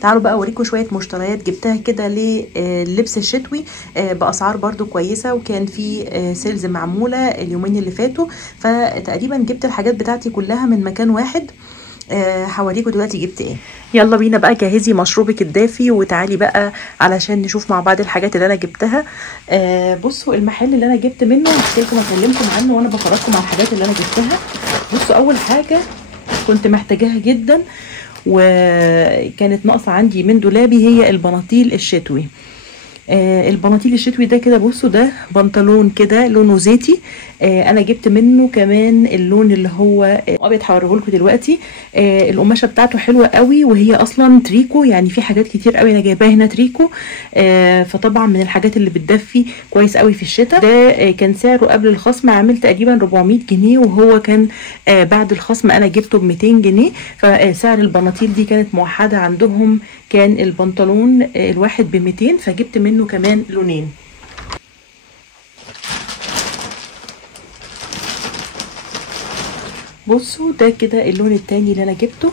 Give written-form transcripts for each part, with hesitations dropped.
تعالوا بقى اوريكم شويه مشتريات جبتها كده لللبس الشتوي باسعار برضو كويسه، وكان في سيلز معموله اليومين اللي فاتوا، فتقريبا جبت الحاجات بتاعتي كلها من مكان واحد. هوريكم دلوقتي جبت ايه. يلا بينا بقى جهزي مشروبك الدافي وتعالي بقى علشان نشوف مع بعض الحاجات اللي انا جبتها. بصوا المحل اللي انا جبت منه هحكي لكم اكلمكم عنه وانا بفرجكم على الحاجات اللي انا جبتها. بصوا اول حاجه كنت محتاجاها جدا وكانت ناقصه عندي من دولابي هي البناطيل الشتوي. البناطيل الشتوي ده كده، بصوا ده بنطلون كده لونه زيتي. انا جبت منه كمان اللون اللي هو ابيض، هوريه لكم دلوقتي. القماشه بتاعته حلوه قوي وهي اصلا تريكو، يعني في حاجات كتير قوي انا جايباها هنا تريكو. فطبعا من الحاجات اللي بتدفي كويس قوي في الشتاء. ده كان سعره قبل الخصم عامل تقريبا 400 جنيه، وهو كان بعد الخصم انا جبته ب 200 جنيه. فسعر البناطيل دي كانت موحده عندهم، كان البنطلون الواحد ب 200، فجبت منه كمان لونين. بصوا ده كده اللون التاني اللي انا جبته.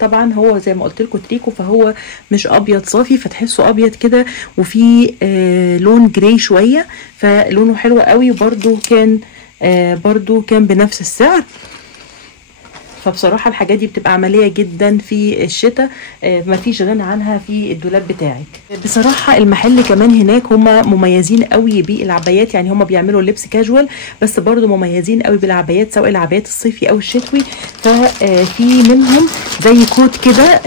طبعا هو زي ما قلت لكم تريكو، فهو مش ابيض صافي، فتحسه ابيض كده وفي لون جراي شويه، فلونه حلو قوي. وبرده كان بنفس السعر. فبصراحه الحاجات دي بتبقى عمليه جدا في الشتاء، مفيش غنى عنها في الدولاب بتاعك. بصراحه المحل كمان هناك هما مميزين قوي بالعبايات، يعني هما بيعملوا لبس كاجوال بس برضو مميزين قوي بالعبايات، سواء العبايات الصيفي او الشتوي. ففي منهم زي كوت كده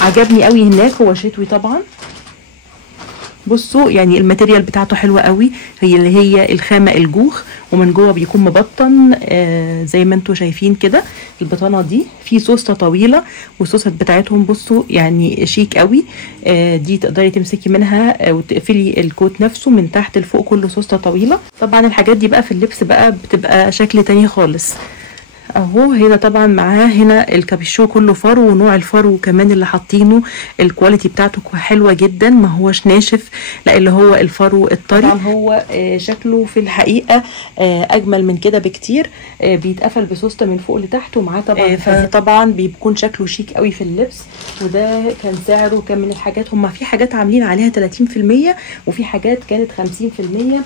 عجبني قوي هناك، هو شتوي طبعا. بصوا يعني الماتيريال بتاعته حلوه قوي، هي اللي هي الخامه الجوخ، ومن جوه بيكون مبطن زي ما انتم شايفين كده. البطانه دي في سوسته طويله، والسوست بتاعتهم بصوا يعني شيك قوي. دي تقدري تمسكي منها وتقفلي الكوت نفسه من تحت لفوق، كله سوسته طويله. طبعا الحاجات دي بقى في اللبس بقى بتبقى شكل تاني خالص. اهو هنا طبعا معاه هنا الكابيشو كله فرو، ونوع الفرو كمان اللي حاطينه الكواليتي بتاعته حلوه جدا، ما هوش ناشف، لا اللي هو الفرو الطري. طبعا هو شكله في الحقيقه اجمل من كده بكتير. بيتقفل بسوسته من فوق لتحت، ومعاه طبعا فطبعا بيكون شكله شيك قوي في اللبس. وده كان سعره كان من الحاجات، هما في حاجات عاملين عليها 30% وفي حاجات كانت 50%.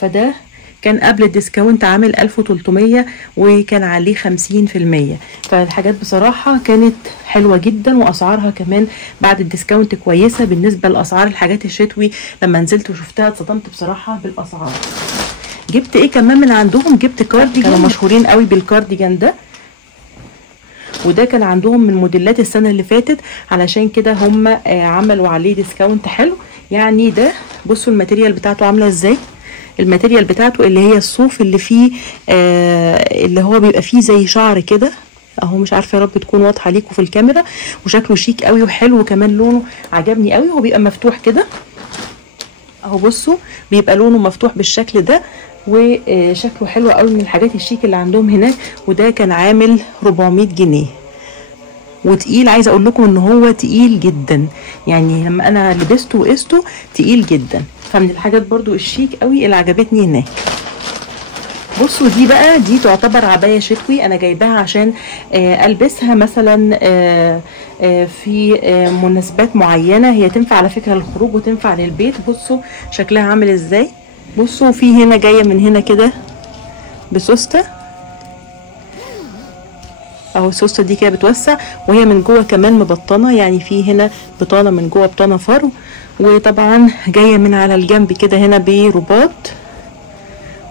فده كان قبل الديسكاونت عامل 1300 وكان عليه 50%. فالحاجات بصراحة كانت حلوة جدا، واسعارها كمان بعد الديسكاونت كويسة بالنسبة لاسعار الحاجات الشتوي. لما نزلت وشفتها اتصدمت بصراحة بالاسعار. جبت ايه كمان من عندهم؟ جبت كارديجان، كانوا مشهورين قوي بالكارديجان ده، وده كان عندهم من موديلات السنة اللي فاتت، علشان كده هم عملوا عليه ديسكاونت حلو. يعني ده بصوا الماتيريال بتاعته عاملة ازاي. الماتيريال بتاعته اللي هي الصوف اللي فيه اللي هو بيبقى فيه زي شعر كده اهو، مش عارفه يا رب تكون واضحه ليكم في الكاميرا. وشكله شيك قوي وحلو، وكمان لونه عجبني قوي. هو بيبقى مفتوح كده اهو، بصوا بيبقى لونه مفتوح بالشكل ده، وشكله حلو قوي، من الحاجات الشيك اللي عندهم هناك. وده كان عامل 400 جنيه وتقيل. عايزه اقول لكم ان هو تقيل جدا، يعني لما انا لبسته وقسته تقيل جدا. فمن الحاجات برضو الشيك قوي اللي عجبتني هناك. بصوا دي بقى، دي تعتبر عباية شتوي، انا جايباها عشان البسها مثلا في مناسبات معينة. هي تنفع على فكرة للخروج وتنفع للبيت. بصوا شكلها عامل ازاي. بصوا في هنا جاية من هنا كده بسوستة اهو، السوسته دي كده بتوسع، وهي من جوه كمان مبطنه، يعني في هنا بطانه من جوه، بطانه فرو. وطبعا جايه من على الجنب كده هنا برباط،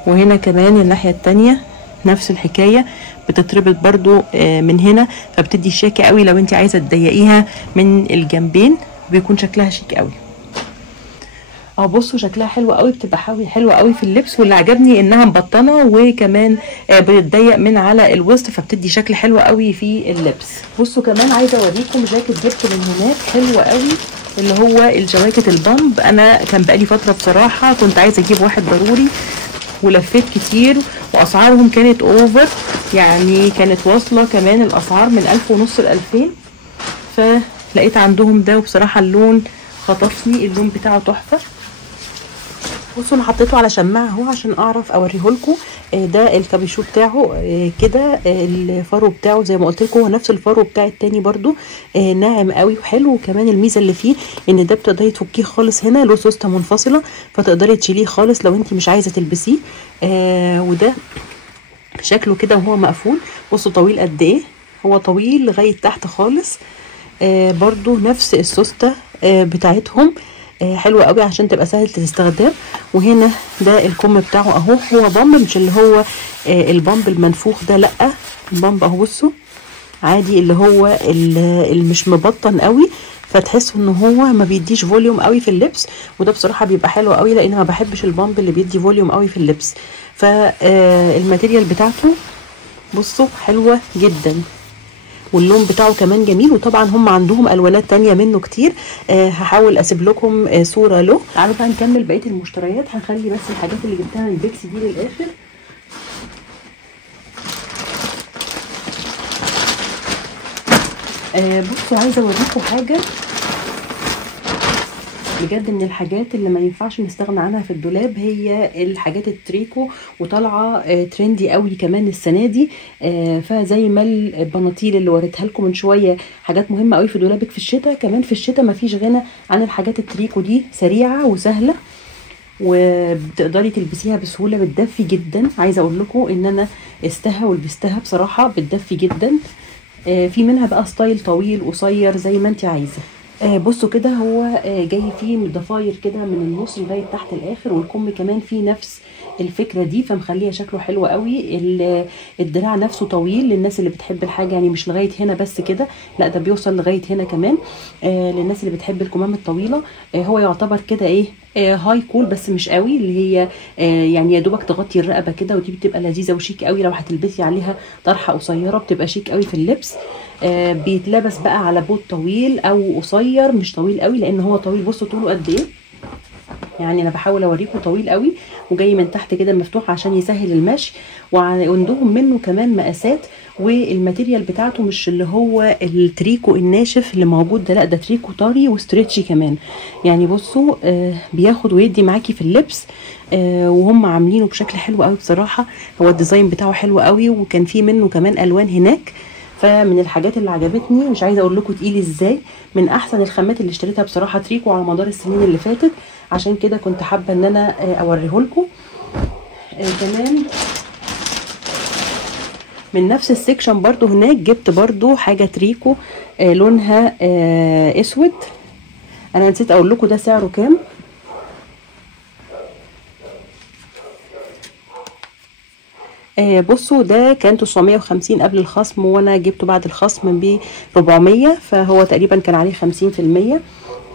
وهنا كمان الناحيه التانيه نفس الحكايه، بتتربط برضو من هنا، فبتدي شياكه قوي لو انت عايزه تضيقيها من الجنبين، بيكون شكلها شيك قوي. اه بصوا شكلها حلو قوي، بتبقى حلوه قوي في اللبس. واللي عجبني انها مبطنه، وكمان بتضيق من على الوسط، فبتدي شكل حلو قوي في اللبس. بصوا كمان عايزه اوريكم جاكيت جبت من هناك حلو قوي، اللي هو الجواكت البامب. انا كان بقالي فتره بصراحه كنت عايزه اجيب واحد ضروري، ولفيت كتير، واسعارهم كانت اوفر، يعني كانت واصله كمان الاسعار من 1500 ل 2000. فلقيت عندهم ده، وبصراحه اللون خطفني، اللون بتاعه تحفه. بصوا انا حطيته على شماعه اهو عشان اعرف اوريه لكم. ده الكابيشو بتاعه كده، الفرو بتاعه زي ما قلت لكم هو نفس الفرو بتاع التاني برده، ناعم قوي وحلو. وكمان الميزه اللي فيه ان ده بتقدري تفكيه خالص، هنا له سوسته منفصله فتقدري تشيليه خالص لو انت مش عايزه تلبسيه. وده شكله كده وهو مقفول. بصوا طويل قد ايه، هو طويل لغايه تحت خالص. برضو نفس السوسته بتاعتهم حلوه قوي عشان تبقى سهل الاستخدام. وهنا ده الكم بتاعه اهو، هو بامب مش اللي هو البامب المنفوخ ده، لا البامب اهو بصوا عادي اللي هو اللي مش مبطن قوي، فتحسوا ان هو ما بيديش فوليوم قوي في اللبس. وده بصراحه بيبقى حلو قوي لان ما بحبش البامب اللي بيدي فوليوم قوي في اللبس. فالماتيريال بتاعته بصوا حلوه جدا، واللون بتاعه كمان جميل. وطبعا هم عندهم الوانات تانية منه كتير، هحاول اسيب لكم صوره له. تعالوا بقى نكمل بقيه المشتريات. هنخلي بس الحاجات اللي جبتها من بيكس دي للاخر. بصوا عايزه اوريكم حاجه بجد من الحاجات اللي ما ينفعش نستغنى عنها في الدولاب، هي الحاجات التريكو، وطالعه ترندي قوي كمان السنه دي. فزي ما البناطيل اللي وريتها لكم من شويه حاجات مهمه قوي في دولابك في الشتاء، كمان في الشتاء ما فيش غنى عن الحاجات التريكو دي، سريعه وسهله وبتقدري تلبسيها بسهوله، بتدفي جدا. عايزه اقول لكم ان انا استها ولبستها بصراحه بتدفي جدا. في منها بقى ستايل طويل قصير زي ما انت عايزه. بصوا كده هو جاي فيه ضفاير كده من النص لغايه تحت الاخر، والكم كمان فيه نفس الفكره دي، فمخليه شكله حلو قوي. الدراع نفسه طويل للناس اللي بتحب الحاجه يعني مش لغايه هنا بس كده، لا ده بيوصل لغايه هنا كمان. للناس اللي بتحب الكمام الطويله. هو يعتبر كده ايه هاي كول بس مش قوي، اللي هي يعني يا دوبك تغطي الرقبه كده، ودي بتبقى لذيذه وشيك قوي. لو هتلبسي عليها طرحه قصيره بتبقى شيك قوي في اللبس. بيتلبس بقى على بوت طويل او قصير، مش طويل قوي لان هو طويل. بصوا طوله قد ايه، يعني انا بحاول اوريكم طويل قوي، وجاي من تحت كده مفتوح عشان يسهل المشي. وعندهم منه كمان مقاسات، والماتيريال بتاعته مش اللي هو التريكو الناشف اللي موجود ده، لا ده تريكو طري وستريتشي كمان. يعني بصوا بياخد ويدي معاكي في اللبس. وهم عاملينه بشكل حلو قوي بصراحه. هو الديزاين بتاعه حلو قوي، وكان فيه منه كمان الوان هناك. فمن الحاجات اللي عجبتني، مش عايزه اقول لكم تقيل ازاي، من احسن الخامات اللي اشتريتها بصراحه تريكو على مدار السنين اللي فاتت، عشان كده كنت حابه ان انا اوريه لكم. كمان من نفس السكشن برضو هناك جبت برضو حاجه تريكو لونها اسود. انا نسيت اقول لكم ده سعره كام. بصوا ده كان 950 قبل الخصم، وانا جبته بعد الخصم ب 400، فهو تقريبا كان عليه 50%،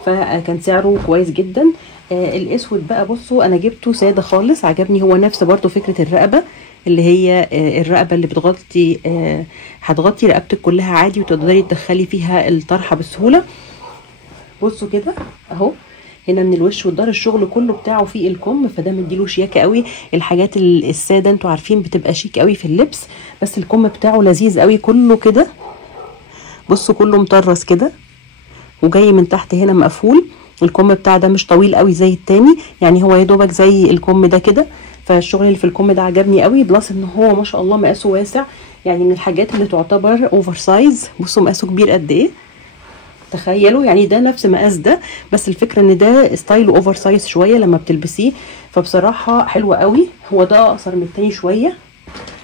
فكان سعره كويس جدا. الاسود بقى بصوا انا جبته ساده خالص، عجبني. هو نفس برضو فكره الرقبه، اللي هي الرقبه اللي بتغطي هتغطي رقبتك كلها عادي، وتقدري تدخلي فيها الطرحه بسهوله. بصوا كده اهو، هنا من الوش والظهر الشغل كله بتاعه فيه الكم، فده مديله شياكه قوي. الحاجات الساده انتوا عارفين بتبقى شيك قوي في اللبس، بس الكم بتاعه لذيذ قوي كله كده. بصوا كله مطرز كده، وجاي من تحت هنا مقفول. الكم بتاع ده مش طويل قوي زي التاني، يعني هو يا دوبك زي الكم ده كده. فالشغل اللي في الكم ده عجبني قوي، بلس ان هو ما شاء الله مقاسه واسع، يعني من الحاجات اللي تعتبر اوفر سايز. بصوا مقاسه كبير قد ايه، تخيلوا يعني ده نفس مقاس ده، بس الفكره ان ده ستايل اوفر سايز شويه لما بتلبسيه، فبصراحه حلوه قوي. هو ده اقصر من التاني شويه،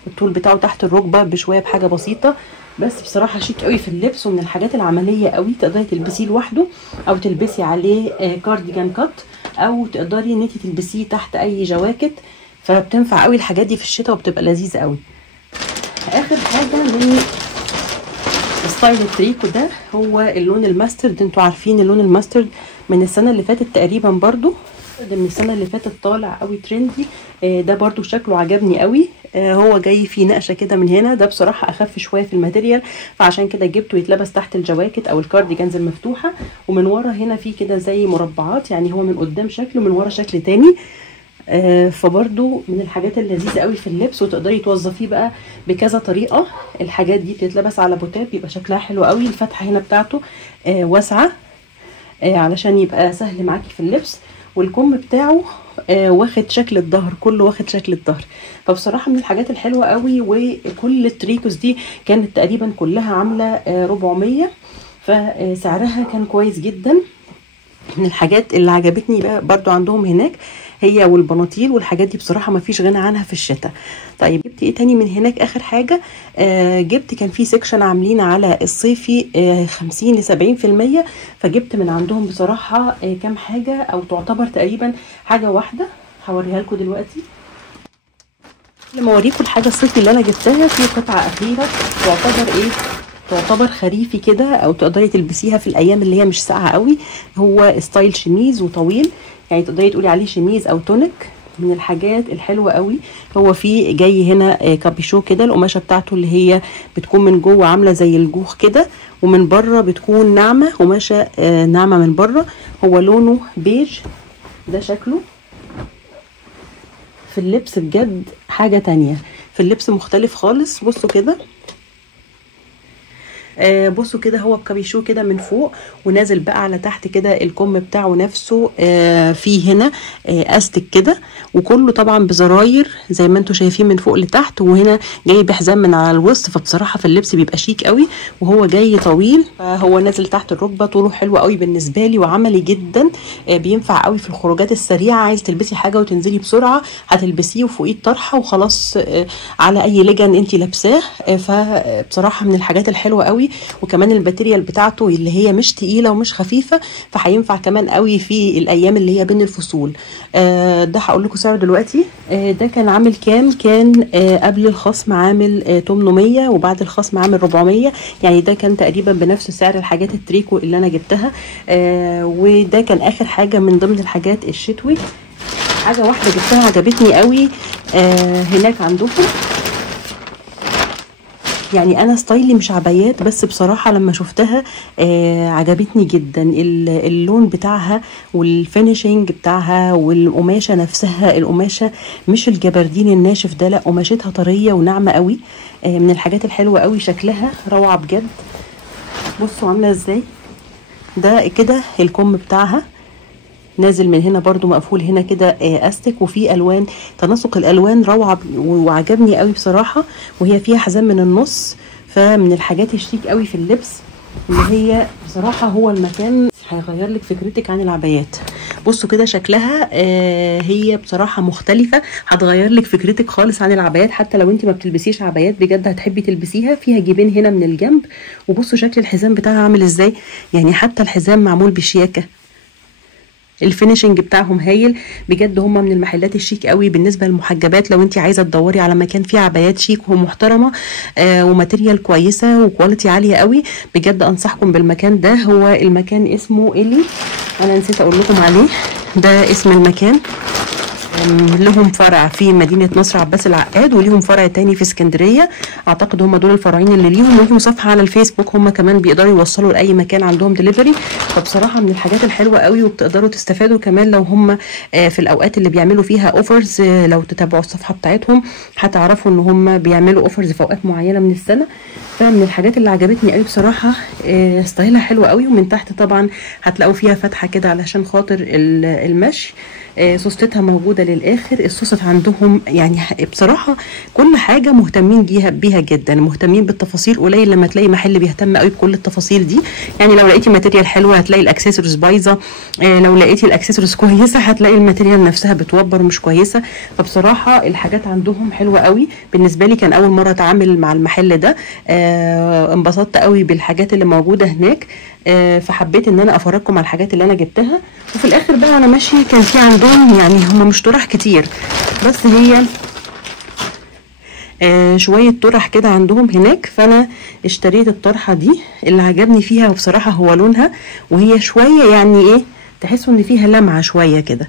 الطول بتاعه تحت الركبه بشويه بحاجه بسيطه، بس بصراحه شيك قوي في اللبس، ومن الحاجات العمليه قوي. تقدري تلبسيه لوحده، او تلبسي عليه كارديجان كات، او تقدري ان انت تلبسيه تحت اي جواكت، فبتنفع قوي الحاجات دي في الشتاء وبتبقى لذيذه قوي. اخر حاجه من ستايل التريكو ده هو اللون الماسترد. انتوا عارفين اللون الماسترد من السنه اللي فاتت تقريبا، برضو ده من السنه اللي فاتت طالع قوي ترندي. ده برضو شكله عجبني قوي. هو جاي فيه نقشه كده من هنا، ده بصراحه اخف شويه في الماتيريال، فعشان كده جبته يتلبس تحت الجواكت او الكارديجانز المفتوحه. ومن ورا هنا فيه كده زي مربعات، يعني هو من قدام شكله، من ورا شكل تاني. فبرضو من الحاجات اللذيذه قوي في اللبس، وتقدري توظفيه بقى بكذا طريقه. الحاجات دي بتتلبس على بوتات، بيبقى شكلها حلو قوي. الفتحه هنا بتاعته واسعه علشان يبقى سهل معاكي في اللبس. والكم بتاعه واخد شكل الظهر، كله واخد شكل الظهر. فبصراحه من الحاجات الحلوه قوي. وكل التريكوز دي كانت تقريبا كلها عامله 400، فسعرها كان كويس جدا. من الحاجات اللي عجبتني بقى برضو عندهم هناك هي والبناطيل والحاجات دي، بصراحه ما فيش غنى عنها في الشتاء. طيب جبت ايه تاني من هناك؟ اخر حاجه جبت، كان في سيكشن عاملين على الصيفي 50 ل 70%، فجبت من عندهم بصراحه كام حاجه، او تعتبر تقريبا حاجه واحده هوريها لكم دلوقتي. لما اوريكم الحاجه الصيفي اللي انا جبتها، في قطعه اخيره تعتبر خريفي كده، او تقدري تلبسيها في الايام اللي هي مش ساقعه قوي. هو ستايل شميز وطويل، يعني تقدري تقولي عليه شميز او تونيك. من الحاجات الحلوه قوي، هو في جاي هنا كابيشو كده، القماشه بتاعته اللي هي بتكون من جوه عامله زي الجوخ كده، ومن بره بتكون ناعمه، قماشه ناعمه من بره. هو لونه بيج، ده شكله في اللبس بجد حاجه تانية، في اللبس مختلف خالص. بصوا كده، بصوا كده، هو الكابيشو كده من فوق ونازل بقى على تحت كده، الكم بتاعه نفسه فيه هنا استك كده، وكله طبعا بزراير زي ما انتم شايفين من فوق لتحت، وهنا جاي بحزام من على الوسط. فبصراحه في اللبس بيبقى شيك قوي، وهو جاي طويل، فهو نازل تحت الركبه، طوله حلو قوي بالنسبه لي وعملي جدا. بينفع قوي في الخروجات السريعه، عايز تلبسي حاجه وتنزلي بسرعه هتلبسيه، وفوقيه الطرحه وخلاص على اي لجن انت لابساه. فبصراحه من الحاجات الحلوه قوي. وكمان الماتيريال بتاعته اللي هي مش تقيله ومش خفيفه، فهينفع كمان قوي في الايام اللي هي بين الفصول. ده هقول لكم سعره دلوقتي. ده كان عامل كام؟ كان قبل الخصم عامل 800، وبعد الخصم عامل 400، يعني ده كان تقريبا بنفس سعر الحاجات التريكو اللي انا جبتها. وده كان اخر حاجه من ضمن الحاجات الشتوي. حاجه واحده جبتها عجبتني قوي هناك عندكم، يعني انا ستايلي مش عبايات، بس بصراحه لما شفتها عجبتني جدا. اللون بتاعها والفينيشنج بتاعها والقماشه نفسها، القماشه مش الجبردين الناشف ده، لا قماشتها طريه وناعمه قوي. من الحاجات الحلوه قوي، شكلها روعه بجد. بصوا عامله ازاي، ده كده الكم بتاعها نازل من هنا برضو مقفول هنا كده استك، وفي الوان، تناسق الالوان روعه وعجبني قوي بصراحه. وهي فيها حزام من النص، فمن الحاجات الشيك قوي في اللبس، اللي هي بصراحه هو المكان هيغير لك فكرتك عن العبايات. بصوا كده شكلها هي بصراحه مختلفه، هتغير لك فكرتك خالص عن العبايات. حتى لو انت ما بتلبسيش عبايات بجد هتحبي تلبسيها. فيها جيبين هنا من الجنب، وبصوا شكل الحزام بتاعها عامل ازاي، يعني حتى الحزام معمول بشياكه. الفينيشنج بتاعهم هايل بجد. هم من المحلات الشيك قوي بالنسبه للمحجبات. لو انت عايزه تدوري على مكان فيه عبايات شيك ومحترمه وماتيريال كويسه وكواليتي عاليه قوي، بجد انصحكم بالمكان ده. هو المكان اسمه إلي، انا نسيت اقول لكم عليه، ده اسم المكان. لهم فرع في مدينه نصر عباس العقاد، وليهم فرع تاني في اسكندريه. اعتقد هم دول الفرعين اللي ليهم. وليهم صفحه على الفيسبوك، هم كمان بيقدروا يوصلوا لاي مكان عندهم دليفري. فبصراحه من الحاجات الحلوه قوي، وبتقدروا تستفادوا كمان لو هم في الاوقات اللي بيعملوا فيها اوفرز. لو تتابعوا الصفحه بتاعتهم هتعرفوا ان هم بيعملوا اوفرز في اوقات معينه من السنه. فمن الحاجات اللي عجبتني قوي بصراحه، ستايلها حلو قوي. ومن تحت طبعا هتلاقوا فيها فتحه كده علشان خاطر المشي. سوستتها موجوده للاخر. السوست عندهم يعني بصراحه كل حاجه مهتمين بيها جدا، مهتمين بالتفاصيل. قليل لما تلاقي محل بيهتم قوي بكل التفاصيل دي. يعني لو لقيتي ماتيريال حلوه هتلاقي الاكسسوارز بايظه، لو لقيتي الاكسسوارز كويسه هتلاقي الماتيريال نفسها بتوبر مش كويسه. فبصراحه الحاجات عندهم حلوه قوي. بالنسبه لي كان اول مره اتعامل مع المحل ده، انبسطت قوي بالحاجات اللي موجوده هناك. فحبيت ان انا افرجكم على الحاجات اللي انا جبتها. وفي الاخر بقى وانا ماشيه كان في عندهم، يعني هم مش طرح كتير، بس هي شويه طرح كده عندهم هناك. فانا اشتريت الطرحه دي. اللي عجبني فيها وبصراحه هو لونها، وهي شويه يعني ايه، تحسوا ان فيها لمعه شويه كده،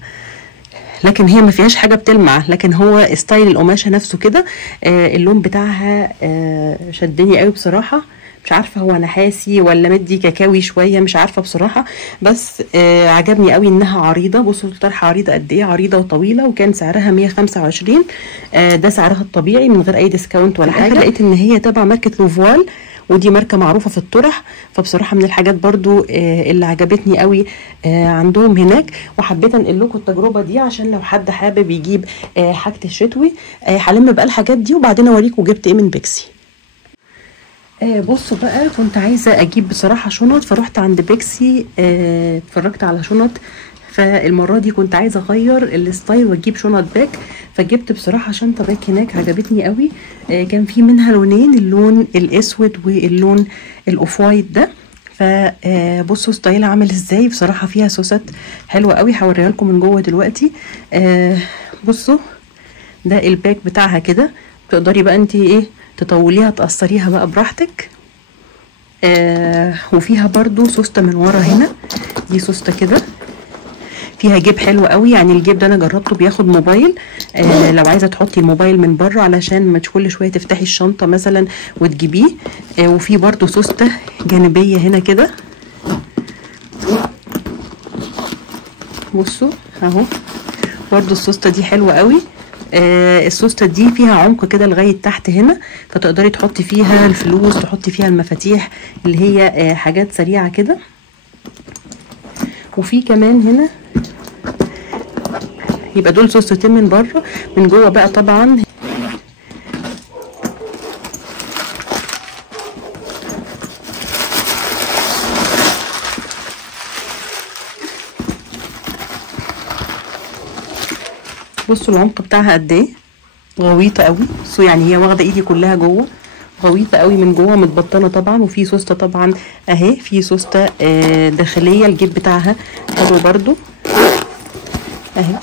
لكن هي ما فيهاش حاجه بتلمع. لكن هو ستايل القماشه نفسه كده، اللون بتاعها شدني قوي بصراحه. مش عارفه هو نحاسي ولا مدي كاكاوي شويه، مش عارفه بصراحه، بس عجبني قوي انها عريضه. بصوا الطرحه عريضه قد ايه، عريضه وطويله، وكان سعرها 125. ده سعرها الطبيعي من غير اي ديسكاونت ولا حاجه. لقيت ان هي تبع ماركه لوفوال، ودي ماركه معروفه في الطرح، فبصراحه من الحاجات برضو اللي عجبتني قوي عندهم هناك، وحبيت انقل لكم التجربه دي عشان لو حد حابب يجيب حاجه الشتوي. هلم بقى الحاجات دي وبعدين اوريكم جبت ايه من بيكسي. بصوا بقى، كنت عايزه اجيب بصراحه شنط، فروحت عند بيكسي اتفرجت على شنط، فالمره دي كنت عايزه اغير الستايل واجيب شنط باك، فجبت بصراحه شنطه باك هناك عجبتني قوي. كان في منها لونين، اللون الاسود واللون الاوف وايت ده. فبصوا ستايلها عامل ازاي، بصراحه فيها سوست حلوه قوي، هوريها لكم من جوه دلوقتي. بصوا ده الباك بتاعها كده، تقدري بقى انت ايه تطوليها تقصريها بقى براحتك. وفيها برضو سوسته من ورا هنا، دي سوسته كده فيها جيب حلو قوي، يعني الجيب ده انا جربته بياخد موبايل، لو عايزه تحطي الموبايل من بره علشان ما كل شويه تفتحي الشنطه مثلا وتجيبيه. وفي برضو سوسته جانبيه هنا كده، بصوا اهو برضو السوسته دي حلوه قوي. السوسته دي فيها عمق كده لغايه تحت هنا، فتقدري تحطي فيها الفلوس، تحطي فيها المفاتيح اللي هي حاجات سريعه كده. وفي كمان هنا، يبقى دول سوستين من بره، من جوه بقى طبعا بصوا العمق بتاعها قد ايه، غويطه قوي. بصوا يعني هي واخده ايدي كلها جوه، غويطه قوي من جوه، متبطنه طبعا. وفي سوسته طبعا اهي، في سوسته داخليه، الجيب بتاعها حلو برضو اهي،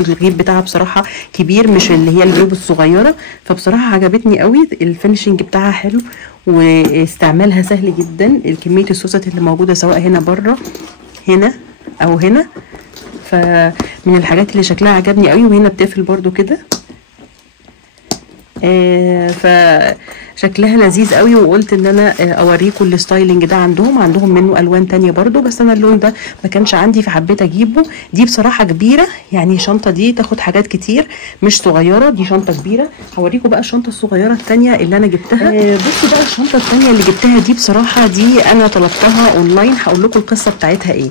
الجيب بتاعها بصراحه كبير، مش اللي هي الجيوب الصغيره، فبصراحه عجبتني قوي. الفينشنج بتاعها حلو واستعمالها سهل جدا. كميه السوست اللي موجوده سواء هنا بره هنا او هنا، فمن الحاجات اللي شكلها عجبني قوي. وهنا بتقفل برضو كده، فشكلها لذيذ قوي. وقلت ان انا اوريكم الستايلنج ده، عندهم منه الوان تانية برضو، بس انا اللون ده ما كانش عندي فحبيت اجيبه. دي بصراحة كبيرة، يعني الشنطة دي تاخد حاجات كتير مش صغيرة، دي شنطة كبيرة. هوريكم بقى الشنطة الصغيرة التانية اللي انا جبتها. بصوا بقى الشنطة التانية اللي جبتها دي، بصراحة دي انا طلبتها اونلاين، هقول لكم القصة بتاعتها ايه.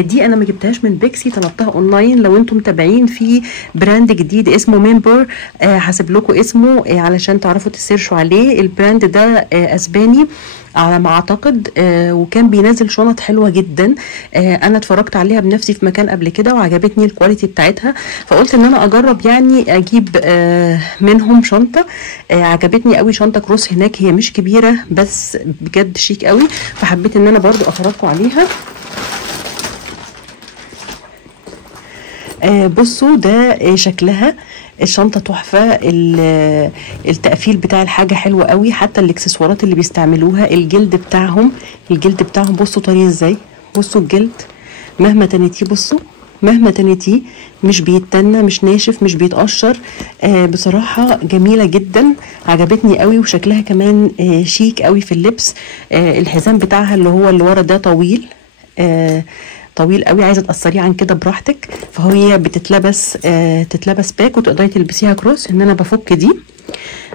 دي انا ما جبتهاش من بيكسي، طلبتها اونلاين. لو انتم متابعين في براند جديد اسمه ممبر، هسيب لكم اسمه علشان تعرفوا تسيرشوا عليه. البراند ده اسباني على ما اعتقد، وكان بينزل شنط حلوه جدا. انا اتفرجت عليها بنفسي في مكان قبل كده وعجبتني الكواليتي بتاعتها، فقلت ان انا اجرب يعني اجيب منهم شنطه. عجبتني قوي شنطه كروس هناك، هي مش كبيره بس بجد شيك قوي، فحبيت ان انا برضو افرجكم عليها. بصوا ده شكلها، الشنطه تحفه، التقفيل بتاع الحاجه حلوه قوي، حتى الاكسسوارات اللي بيستعملوها، الجلد بتاعهم بصوا طري ازاي، بصوا الجلد مهما تنتيه، بصوا مهما تنتيه مش بيتنى، مش ناشف، مش بيتقشر. بصراحه جميله جدا، عجبتني قوي. وشكلها كمان شيك قوي في اللبس. الحزام بتاعها اللي هو اللي ورا ده طويل، طويل قوي، عايزه تقصريه عن كده براحتك. فهي بتتلبس تتلبس باك، وتقدري تلبسيها كروس. ان انا بفك دي،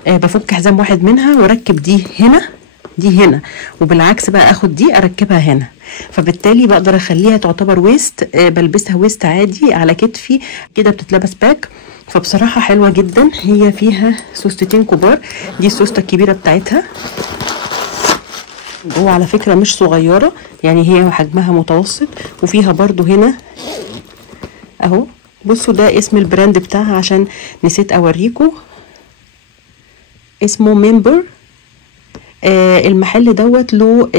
بفك حزام واحد منها واركب دي هنا، وبالعكس بقى اخد دي اركبها هنا، فبالتالي بقدر اخليها تعتبر ويست، بلبسها ويست عادي على كتفي كده، بتتلبس باك. فبصراحه حلوه جدا. هي فيها سوستتين كبار، دي السوسته الكبيره بتاعتها، جوه على فكرة مش صغيرة، يعني هي حجمها متوسط. وفيها برضو هنا اهو، بصوا ده اسم البراند بتاعها عشان نسيت اوريكم، اسمه ممبر. المحل دوت له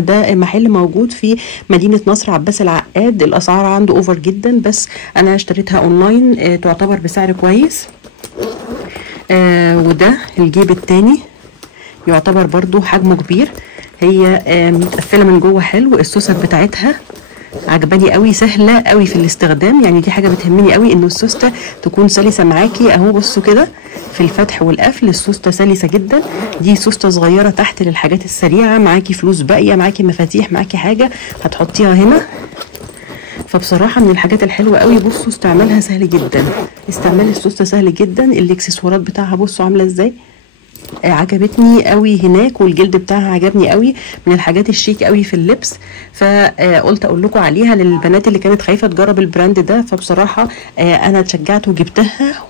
ده محل موجود في مدينة نصر عباس العقاد. الاسعار عنده اوفر جدا، بس انا اشتريتها اونلاين، تعتبر بسعر كويس. وده الجيب التاني، يعتبر برضو حجمه كبير. هي متقفله من جوه حلو، السوست بتاعتها عجباني قوي، سهله قوي في الاستخدام. يعني دي حاجه بتهمني قوي، انه السوسته تكون سلسه معاكي اهو. بصوا كده في الفتح والقفل السوسته سلسه جدا. دي سوسته صغيره تحت للحاجات السريعه، معاكي فلوس باقيه، معاكي مفاتيح، معاكي حاجه هتحطيها هنا. فبصراحه من الحاجات الحلوه قوي. بصوا استعمالها سهل جدا، استعمال السوسته سهل جدا. الاكسسوارات بتاعها بصوا عامله ازاي، عجبتني قوي هناك، والجلد بتاعها عجبني قوي، من الحاجات الشيك قوي في اللبس. فقلت اقول لكم عليها للبنات اللي كانت خايفه تجرب البراند ده. فبصراحه انا اتشجعت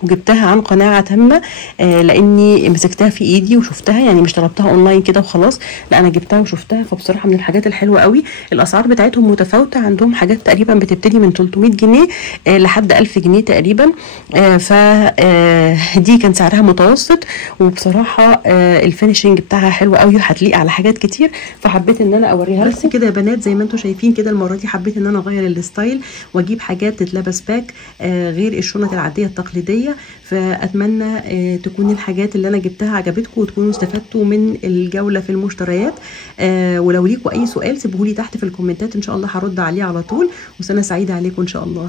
وجبتها عن قناعه تامه، لاني مسكتها في ايدي وشفتها، يعني مش طلبتها اونلاين كده وخلاص، لا انا جبتها وشفتها. فبصراحه من الحاجات الحلوه قوي. الاسعار بتاعتهم متفاوته، عندهم حاجات تقريبا بتبتدي من 300 جنيه لحد 1000 جنيه تقريبا. فدي كان سعرها متوسط، وبصراحه الفينيشنج بتاعها حلو قوي وهتليق على حاجات كتير، فحبيت ان انا اوريها لكم. بس كده يا بنات زي ما انتم شايفين كده، المره دي حبيت ان انا اغير الستايل واجيب حاجات تتلبس باك غير الشنط العاديه التقليديه. فاتمنى تكون الحاجات اللي انا جبتها عجبتكم، وتكونوا استفدتوا من الجوله في المشتريات. ولو ليكم اي سؤال سيبوهولي تحت في الكومنتات، ان شاء الله هرد عليه على طول. وسنه سعيده عليكم ان شاء الله.